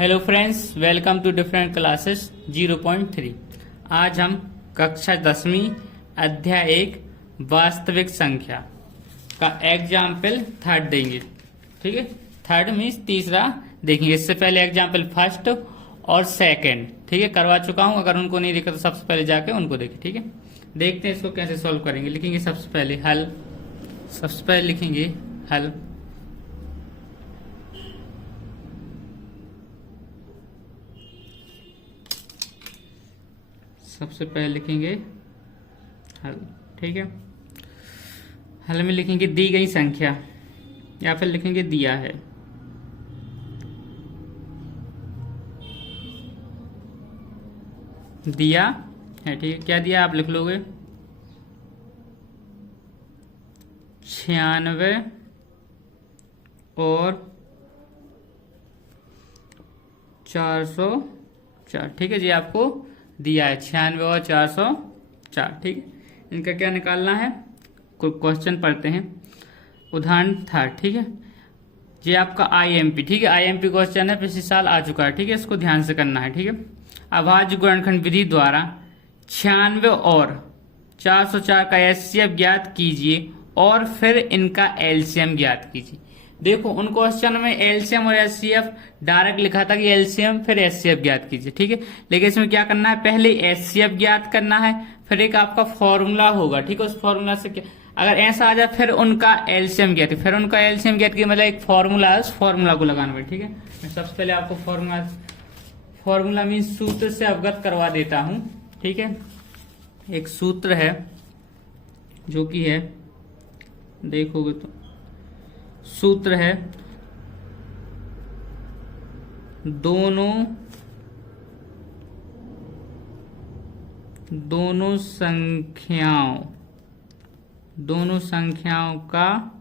Hello friends, welcome to different classes 0.3। आज हम कक्षा 10वीं अध्याय 1 वास्तविक संख्या का एग्जाम्पल थर्ड देंगे। ठीक है, थर्ड मीन्स तीसरा देखेंगे। इससे पहले एग्जाम्पल फर्स्ट और सेकंड ठीक है करवा चुका हूं। अगर उनको नहीं देखा तो सबसे पहले जाके उनको देखें। ठीक है, देखते हैं इसको कैसे सॉल्व करेंगे। लिखेंगे सबसे पहले हल। सबसे पहले लिखेंगे हल। सबसे पहले लिखेंगे हल। ठीक है, हल में लिखेंगे दी गई संख्या या फिर लिखेंगे दिया है। दिया है। ठीक है, क्या दिया आप लिख लोगे 96 और 404। ठीक है जी, आपको दिया है 96 और 404। ठीक है, इनका क्या निकालना है, क्वेश्चन पढ़ते हैं। उदाहरण था। ठीक है, ये आपका IMP। ठीक है, IMP क्वेश्चन है, पिछले साल आ चुका है। ठीक है, इसको ध्यान से करना है। ठीक है, अभाज्य गुणनखंड विधि द्वारा 96 और 404 का HCF ज्ञात कीजिए और फिर इनका LCM ज्ञात कीजिए। देखो, उन क्वेश्चन में LCM और HCF डायरेक्ट लिखा था कि LCM फिर HCF ज्ञात कीजिए। ठीक है, लेकिन इसमें क्या करना है, पहले HCF ज्ञात करना है, फिर एक आपका फॉर्मूला होगा। ठीक है, उस फॉर्मूला से क्या, अगर ऐसा आ जाए फिर उनका LCM ज्ञात, फिर उनका LCM ज्ञात की मतलब एक फॉर्मूला है, उस फॉर्मूला को लगाना है। ठीक है, मैं सबसे पहले आपको फॉर्मूला मीन्स सूत्र से अवगत करवा देता हूं। ठीक है, एक सूत्र है जो कि है, देखोगे तो सूत्र है दोनों संख्याओं का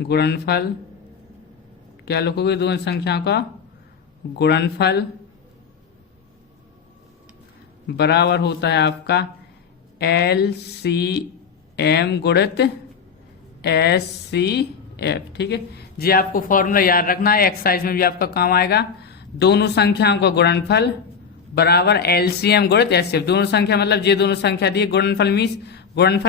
गुणनफल। क्या लिखोगे, दोनों संख्याओं का गुणनफल बराबर होता है आपका LCM गुणित SCF। ठीक है जी, आपको फॉर्मूला याद रखना है, एक्सरसाइज में भी आपका काम आएगा। दोनों संख्याओं का गुणनफल बराबर LCM गुणित SCF। दोनों संख्या मतलब ये दोनों संख्या दी, गुणनफल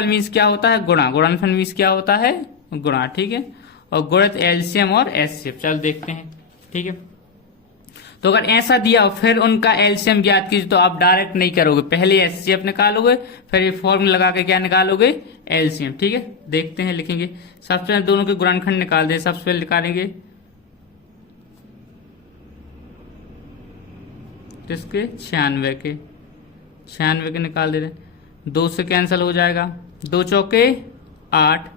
मीन्स क्या होता है, गुणा। गुणनफल मीन्स क्या होता है, गुणा। ठीक है, और गुणित LCM और SCF। चलो देखते हैं। ठीक है, तो अगर ऐसा दिया हो फिर उनका LCM ज्ञात कीजिए, तो आप डायरेक्ट नहीं करोगे, पहले SCF निकालोगे, फिर ये फॉर्मूला लगा के क्या निकालोगे, LCM। ठीक है, देखते हैं। लिखेंगे सबसे पहले दोनों के गुणनखंड निकाल दें। सबसे पहले निकालेंगे किसके, 96 के निकाल दे रहे। 2 से कैंसिल हो जाएगा, 2 चौके 8,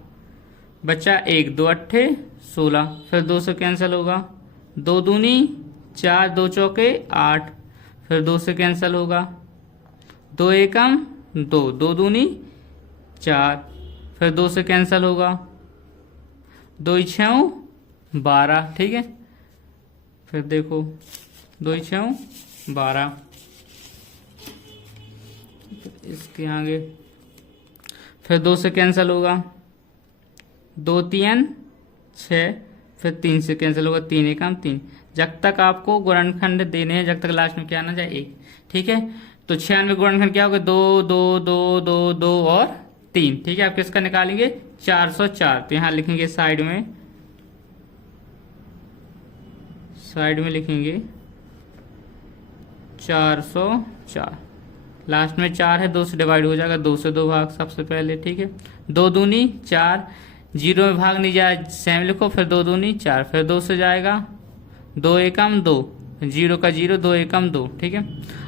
बचा 1, 2 अट्ठे 16, फिर 2 से कैंसिल होगा, 2 दूनी 4, 2 चौके 8, फिर 2 से कैंसिल होगा, 2 एकम 2, 2 दूनी 4, फिर 2 से कैंसिल होगा, 2 छः 12। ठीक है, फिर देखो 2 छः 12, इसके आगे फिर 2 से कैंसिल होगा, 2 3 6, फिर 3 से कैंसिल होगा, 3 एकम 3। जब तक आपको गुणनखंड देने हैं, जब तक लास्ट में क्या आना जाए 1। ठीक है, तो 96 गुणनखंड क्या होगा, 2 2 2 2 2 और 3। ठीक है, आप किसका निकालेंगे, 404। तो यहां लिखेंगे साइड में लिखेंगे 404। लास्ट में 4 है, 2 से डिवाइड हो जाएगा, 2 से 2 भाग सबसे पहले। ठीक है, 2 दूनी 4, 0 में भाग नहीं जाए, सेम लिखो, फिर 2 दूनी 4, फिर 2 से जाएगा, 2 एकम 2, 0 का 0, 2 एकम 2। ठीक है,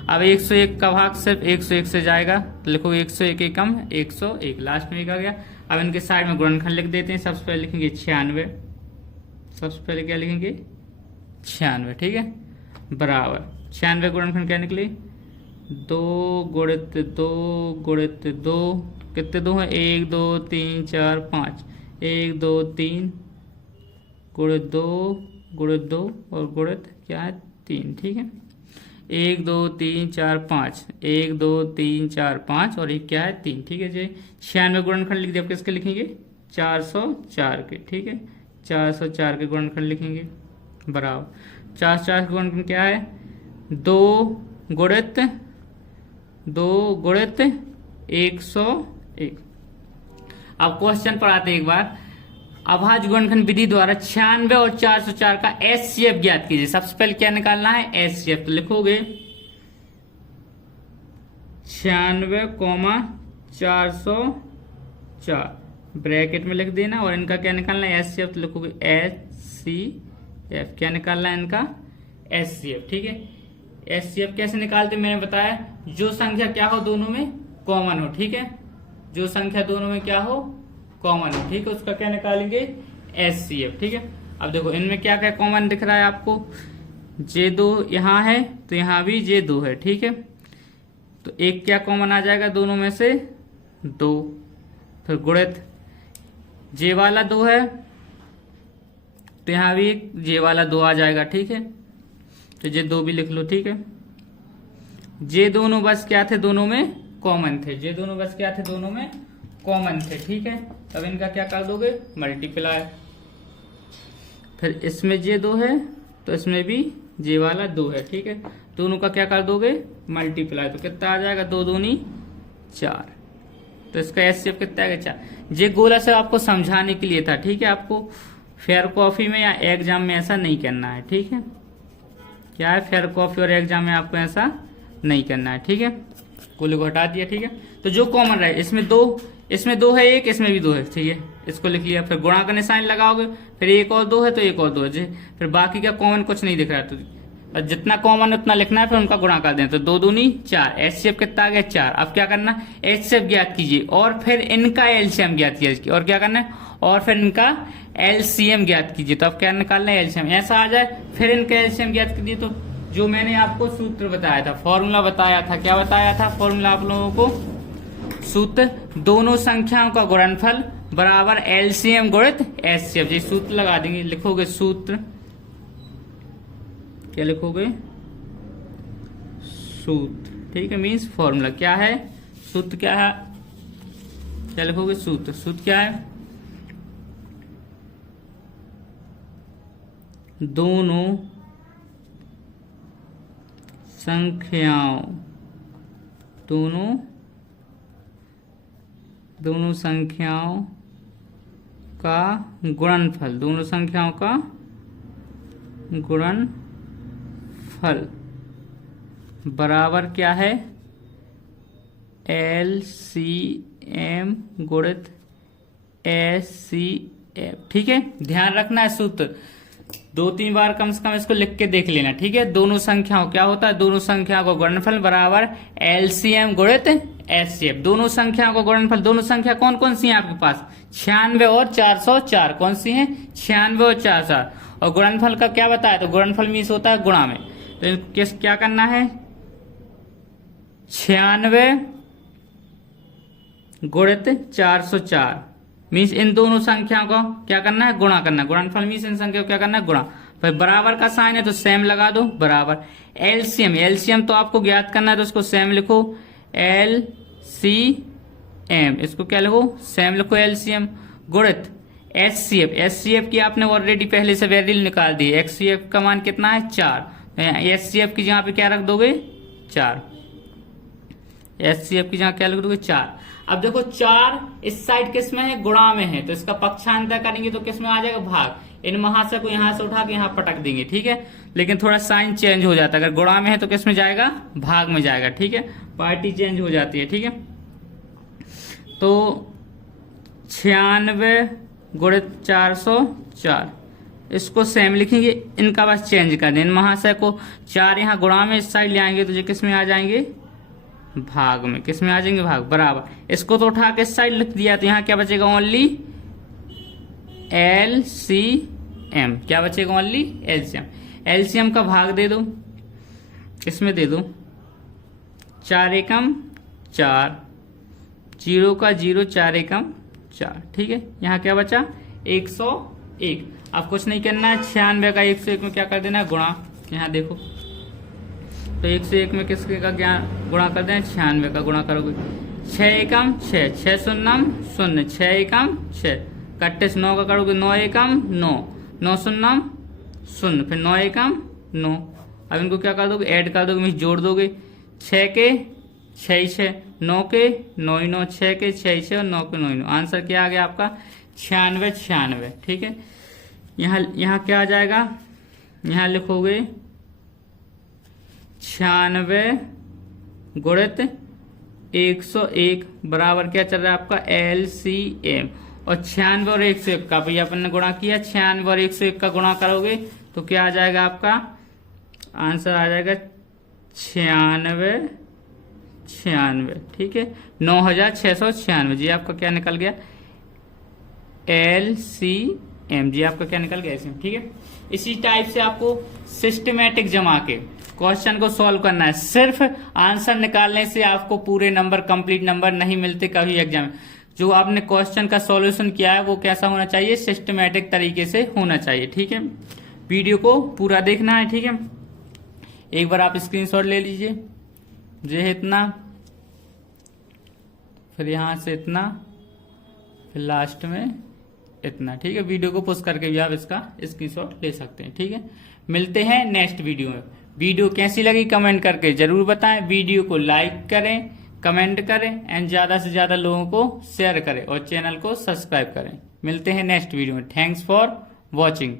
अब 101 का भाग सिर्फ 101 से जाएगा, तो लिखो 101 एकम 101, लास्ट में 1 आ गया। अब इनके साइड में गुणनखंड लिख देते हैं। सबसे पहले लिखेंगे 96। सबसे पहले क्या लिखेंगे, 96। ठीक है, बराबर 96 गुणनखंड क्या निकले, 2 गुणित 2 गुणित 2, कितने 2 है, 1 2 3 4 5, 1 2 3 गुणित 2 गुणित 2 और गुणित क्या है 3। ठीक है, 1 2 3 4 5, 1 2 3 4 5 और एक क्या है 3। ठीक है जी, 96 गुणनखंड लिख दिया। आप किसके लिखेंगे, 404 के। ठीक है, 404 के गुणनखंड लिखेंगे बराबर 4 4 का गुणनफल क्या है? 2 गुणित 101। अब क्वेश्चन पर आते एक बार। अभाज्य गुणनखंड विधि द्वारा 96 और 404 का एचसीएफ ज्ञात कीजिए। सबसे पहले क्या निकालना है? एचसीएफ। तो लिखोगे 96, 404 ब्रैकेट में लिख देना, और इनका क्या निकालना है? एचसीएफ। तो लिखोगे एचसीएफ। क्या निकालना है इनका? एचसीएफ। ठीक है, एचसीएफ कैसे निकालते मैंने बताया, जो संख्या क्या हो दोनों में कॉमन हो। ठीक है, जो संख्या दोनों में क्या हो कॉमन हो। ठीक है, उसका क्या निकालेंगे? एचसीएफ। ठीक है, अब देखो इनमें क्या क्या कॉमन दिख रहा है आपको? J2 यहाँ है तो यहाँ भी J2 है। ठीक है, तो एक क्या कॉमन आ जाएगा दोनों में से? 2। फिर गुणित J वाला 2 है तो यहाँ भी एक J वाला 2 आ जाएगा। ठीक है, तो J2 भी लिख लो। ठीक है, J दोनों बस क्या थे? दोनों में कॉमन थे। J दोनों बस क्या थे? दोनों में कॉमन थे। ठीक है, तब इनका क्या कर दोगे? मल्टीप्लाई। फिर इसमें J2 है तो इसमें भी J वाला 2 है। ठीक है, दोनों का क्या कर दोगे? मल्टीप्लाई। तो कितना आ जाएगा? 2 दूनी 4। तो इसका एचसीएफ कितना है? 4। ये गोला से आपको समझाने के लिए था। ठीक है, आपको फेयर कॉफी में या एग्जाम में ऐसा नहीं करना है। ठीक है, क्या है? फेयर कॉफी और एग्जाम में आपको ऐसा नहीं करना है। ठीक है, गोले को हटा दिया। ठीक है, तो जो कॉमन रहे, इसमें 2 है, एक इसमें भी 2 है। ठीक है, इसको लिख लिया। फिर गुणा का निशान लगाओगे, फिर एक और 2 है तो एक और 2 है। फिर बाकी का कॉमन कुछ नहीं दिख रहा है, तो जितना कॉमन उतना लिखना है, फिर उनका गुणा कर दें। तो 2 दूनी 4। एचसीएफ कितना आ गया? 4। अब क्या करना? एचसीएफ ज्ञात कीजिए और फिर इनका एलसीएम ज्ञात कीजिए। और क्या करना है? और फिर इनका एलसीएम ज्ञात कीजिए। तो अब क्या निकालना है? एलसीएम। ऐसा आ जाए फिर इनका एलसीएम ज्ञात कीजिए। तो जो मैंने आपको सूत्र बताया था, फॉर्मूला बताया था, क्या बताया था फॉर्मूला आप लोगों को? सूत्र, दोनों संख्याओं का गुणनफल बराबर एलसीएम गुणित एचसीएफ। ये सूत्र लगा देंगे। लिखोगे सूत्र, क्या लिखोगे? सूत्र। ठीक है, मीन्स फॉर्मूला। क्या है सूत्र? क्या है? क्या लिखोगे? सूत्र। सूत्र क्या है? दोनों संख्याओं का गुणनफल, दोनों संख्याओं का गुणनफल बराबर क्या है? एलसीएम गुणित एचसीएफ। ठीक है, ध्यान रखना है सूत्र 2-3 बार कम से कम इसको लिख के देख लेना। ठीक है, दोनों संख्याओं क्या होता है? दोनों संख्याओं का गुणनफल बराबर एलसीएम गुणित एचसीएफ। दोनों संख्याओं का गुणनफल, दोनों संख्या कौन कौन सी है आपके पास? 96 और 404। कौन सी है? 96 और 404। और गुणनफल का क्या बताया? तो गुणनफल मीन्स होता है गुणा में। तो किस क्या करना है? 96 गुणित 404 मीन्स इन दोनों संख्याओं को क्या करना है? गुणा करना। गुणनफल मीन्स इन संख्याओं को क्या करना है? गुणा। फिर बराबर का साइन है तो सेम लगा दो, बराबर। एलसीएम, एलसीएम तो आपको ज्ञात करना है तो उसको सेम लिखो, एलसीएम। इसको क्या लिखो? सेम लिखो, एलसीएम गुणित एचसीएफ। एचसीएफ की आपने ऑलरेडी पहले से वैल्यू निकाल दी। एचसीएफ का मान कितना है? 4। एचसीएफ की जगह पे क्या रख दोगे? 4। एचसीएफ की जगह क्या लिख दोगे? 4। अब देखो 4 इस साइड किस में है? गुणा में है, तो इसका पक्षांतर करेंगे तो किस में आ जाएगा? भाग। इन महाशय को यहां से उठा के यहां पटक देंगे। ठीक है, लेकिन थोड़ा साइन चेंज हो जाता है। अगर गुणा में है तो किस में जाएगा? भाग में जाएगा। ठीक है, पार्टी चेंज हो जाती है। ठीक है, तो 96 गुणित 404 इसको सेम लिखेंगे। इनका बस चेंज कर दें। इन महाशय को 4 यहाँ गुणा में इस साइड ले आएंगे तो ये किस में आ जाएंगे? भाग में। किस में आ जाएंगे? भाग, बराबर। इसको तो उठा के इस साइड लिख दिया तो यहाँ क्या बचेगा? Only LCM. क्या बचेगा? Only LCM. एलसीएम का भाग दे दो, इसमें दे दो 4 एकम 4, 0 का 0, 4 एकम 4। ठीक है, यहाँ क्या बचा? 101। अब कुछ नहीं करना है, 96 का 101 में क्या कर देना है? गुणा। यहाँ देखो तो 101 में किसके का गुणा कर दें? 96 का गुणा करोगे। 6 एकम 6, 6 शून्यम 0, 6 एकम 6, कट्टे से 9 का करोगे 9 एकम 9, 9 शून्यम 0, फिर 9 एकम 9। अब इनको क्या कर दोगे, ऐड कर दोगे, मीन्स जोड़ दोगे। 6 के 6 6, 9 के 9 9, 6 के 6 6 और 9 के 9 9। आंसर क्या आ गया आपका 96 96। ठीक है, यहाँ क्या आ जाएगा, यहाँ लिखोगे 96 गुणित 101 बराबर क्या चल रहा है आपका LCM। और 96 और 101 का भैया अपन ने गुणा किया, 96 और 101 का गुणा करोगे तो क्या आ जाएगा आपका आंसर आ जाएगा 96 96। ठीक है, 9696 जी आपका क्या निकल गया LCM। जी आपका क्या निकल गया LCM। ठीक है, इसी टाइप से आपको सिस्टमेटिक जमा के क्वेश्चन को सॉल्व करना है। सिर्फ आंसर निकालने से आपको पूरे नंबर, कंप्लीट नंबर नहीं मिलते कभी एग्जाम में। जो आपने क्वेश्चन का सॉल्यूशन किया है वो कैसा होना चाहिए, सिस्टमेटिक तरीके से होना चाहिए। ठीक है, वीडियो को पूरा देखना है। ठीक है, एक बार आप स्क्रीनशॉट ले लीजिए, ये है इतना, फिर यहां से इतना, फिर लास्ट में इतना। ठीक है, वीडियो को पुश करके भी आप इसका स्क्रीनशॉट ले सकते हैं। ठीक है, मिलते हैं नेक्स्ट वीडियो में। वीडियो कैसी लगी कमेंट करके जरूर बताएं। वीडियो को लाइक करें, कमेंट करें एंड ज्यादा से ज्यादा लोगों को शेयर करें और चैनल को सब्सक्राइब करें। मिलते हैं नेक्स्ट वीडियो में। Thanks for watching.